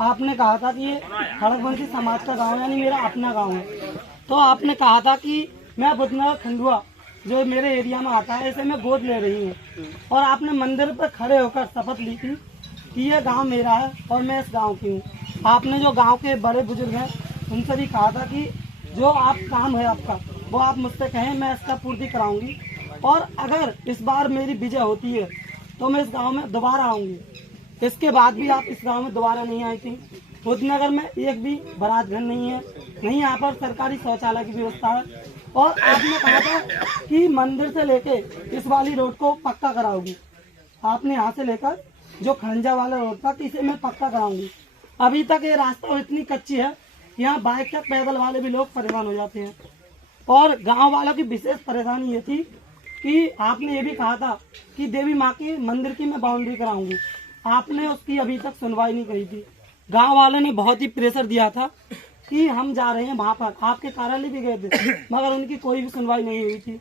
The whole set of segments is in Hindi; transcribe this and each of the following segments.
आपने कहा था कि ये खड़गवंशी समाज का गांव यानी मेरा अपना गांव है, तो आपने कहा था कि मैं बुधनगर खंडुआ जो मेरे एरिया में आता है इसे मैं गोद ले रही हूँ, और आपने मंदिर पर खड़े होकर शपथ ली थी कि ये गांव मेरा है और मैं इस गांव की हूँ। आपने जो गांव के बड़े बुजुर्ग हैं उनसे भी कहा था कि जो आप काम है आपका वो आप मुझसे कहें, मैं इसका पूर्ति कराऊंगी, और अगर इस बार मेरी विजय होती है तो मैं इस गांव में दोबारा आऊंगी। इसके बाद भी आप इस गांव में दोबारा नहीं आई थी। बुधनगर में एक भी बारात घर नहीं है, नहीं यहाँ पर सरकारी शौचालय की व्यवस्था है, और आपने कहा था कि मंदिर से लेके इस वाली रोड को पक्का कराओगी। आपने यहाँ से लेकर जो खंजा वाला रोड था कि इसे मैं पक्का कराऊंगी। अभी तक ये रास्ता इतनी कच्ची है, यहाँ बाइक तक पैदल वाले भी लोग परेशान हो जाते हैं। और गांव वालों की विशेष परेशानी ये थी कि आपने ये भी कहा था कि देवी माँ के मंदिर की मैं बाउंड्री कराऊंगी। आपने उसकी अभी तक सुनवाई नहीं करी थी। गांव वालों ने बहुत ही प्रेशर दिया था कि हम जा रहे हैं वहाँ पर, आपके कार्यालय भी गए थे, मगर उनकी कोई भी सुनवाई नहीं हुई थी।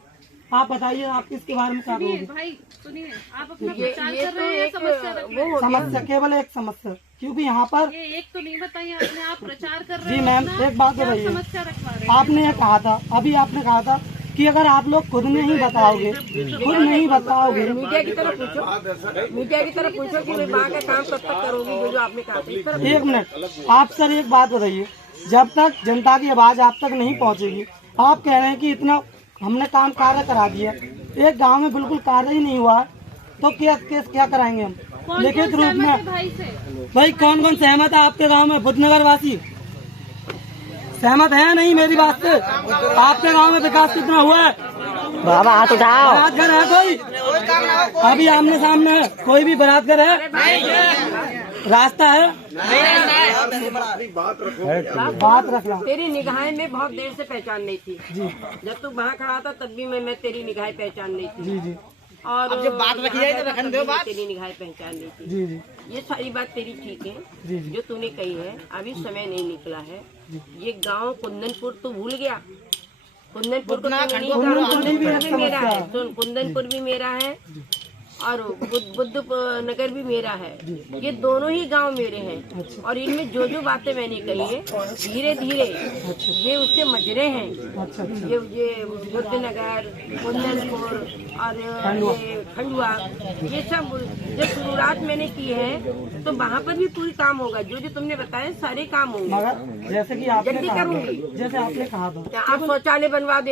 आप बताइए, आप इसके बारे में क्या कहोगे? भाई सुनिए, आप अपना प्रचार कर रहे हैं, समस्या समस्या केवल एक समस्या, क्योंकि यहाँ पर ये एक तो नहीं बताइए आपने, आप प्रचार कर रहे जी हैं। मैम एक बात बताइए, समस्या रखवा रहे हैं। आपने ये कहा था, अभी आपने कहा था कि अगर आप लोग खुद नहीं बताओगे, खुद नहीं बताओगे, मीडिया की तरफ पूछो कि माँ का काम कब तक करोगी, जो आपने कहा था। एक मिनट, आप सर एक बात बताइए, जब तक जनता की आवाज आप तक नहीं पहुंचेगी, आप कह रहे हैं कि इतना हमने काम कार्य करा दिया, एक गांव में बिल्कुल कार्य ही नहीं हुआ, तो क्या कराएंगे हम लिखित रूप में? भाई कौन कौन सहमत है आपके गांव में? बुधनगर वासी सहमत है नहीं मेरी बात से? आपके गांव में विकास कितना हुआ है? बाबा हाथ उठाओ। बारात घर है कोई? अभी आमने सामने है, कोई भी बारात घर है? रास्ता है? बात रखना। तेरी निगाहें में बहुत देर से पहचान नहीं थी जी, जब तू वहाँ खड़ा था तब भी मैं तेरी निगाहें पहचान नहीं थी। जी जी और अब जब बात रखी है तो रखने दो बात। तेरी निगाहें पहचान नहीं थी। जी जी ये सारी बात तेरी ठीक है जी जी जो तूने कही है। अभी समय नहीं निकला है। ये गांव कुंदनपुर तू भूल गया। कुंदनपुर को तूने नहीं कहा। कुंदनपुर भी मेरा है, सुन, कुंदनपुर भी मेरा है और बुद्ध नगर भी मेरा है। ये दोनों ही गांव मेरे हैं, और इनमें जो जो बातें मैंने कही है धीरे धीरे ये उसके मजरे हैं। ये बुद्ध नगर, कुंदनपुर और ये खंडुआ, ये सब जो शुरुआत मैंने की है, तो वहाँ पर भी पूरी काम होगा। जो जो तुमने बताया सारे काम होंगे। मगर जैसे कि आपने जल्दी कहा, करूंगी। जैसे आपने कहा था आप शौचालय बनवा दे